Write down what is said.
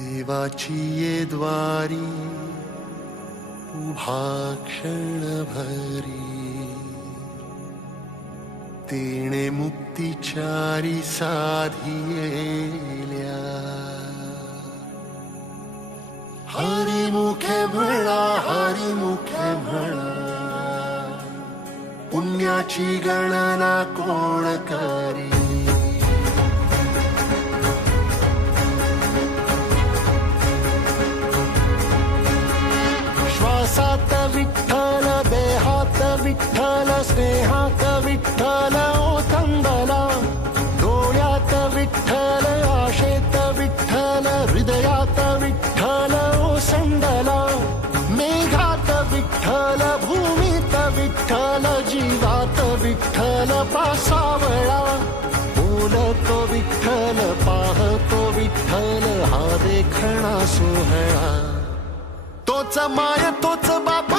देवाची ये द्वारी उभा क्षणभरी, तेणे मुक्तिचारी साधियेल्या. हरिमुखे म्हणा, हरिमुखे म्हणा, पुण्याची गणना कोण करी. श्वासात विठ्ठल, देहात विठ्ठल, स्नेहात विठ्ठल ओथंबला. डोळ्यात विठ्ठल, आशेत विठ्ठल, हृदयात विठ्ठल ओसंडला. मेघात विठ्ठल, भूमीत विठ्ठल, जीवात विठ्ठल पासावळा. बोलतो विठ्ठल, पाहतो विठ्ठल, हा देखणा सोहळा. तोच माय तोच बाप